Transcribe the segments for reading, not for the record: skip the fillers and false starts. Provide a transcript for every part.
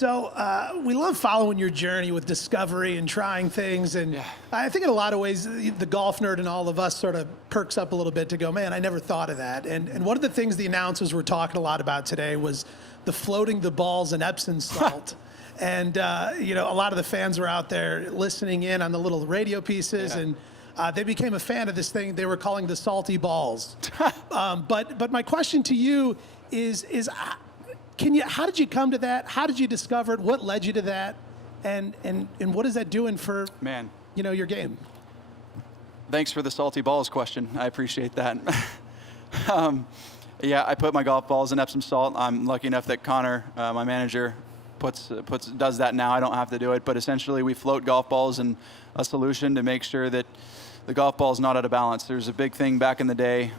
So we love following your journey with discovery and trying things. And I think in a lot of ways, the golf nerd and all of us sort of perks up a little bit to go, man, I never thought of that. And one of the things the announcers were talking a lot about today was the floating the balls in Epsom salt. And, you know, a lot of the fans were out there listening in on the little radio pieces. And they became a fan of this thing they were calling the salty balls. But my question to you is how did you come to that? How did you discover it? What led you to that? And what is that doing for, you know, your game? Thanks for the salty balls question. I appreciate that. Yeah, I put my golf balls in Epsom salt. I'm lucky enough that Connor, my manager, does that now. I don't have to do it. But essentially, we float golf balls in a solution to make sure that the golf ball is not out of balance. There's a big thing back in the day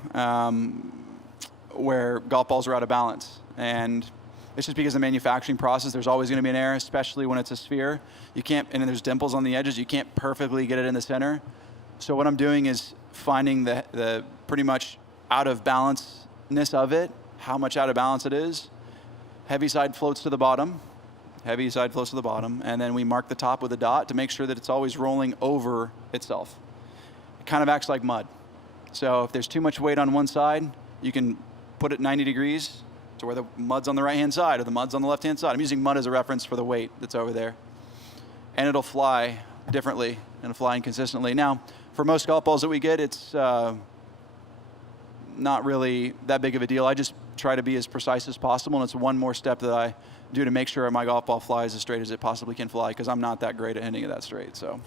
where golf balls are out of balance. And it's just because of the manufacturing process, there's always going to be an error, especially when it's a sphere. You can't, and there's dimples on the edges, you can't perfectly get it in the center. So what I'm doing is finding the pretty much out of balance-ness of it, how much out of balance it is. Heavy side floats to the bottom. Heavy side floats to the bottom. And then we mark the top with a dot to make sure that it's always rolling over itself. It kind of acts like mud. So if there's too much weight on one side, you can put it 90 degrees to where the mud's on the right-hand side or the mud's on the left-hand side. I'm using mud as a reference for the weight that's over there. And it'll fly differently and it'll fly inconsistently. Now, for most golf balls that we get, it's not really that big of a deal. I just try to be as precise as possible, and it's one more step that I do to make sure my golf ball flies as straight as it possibly can fly, because I'm not that great at hitting it that straight. So.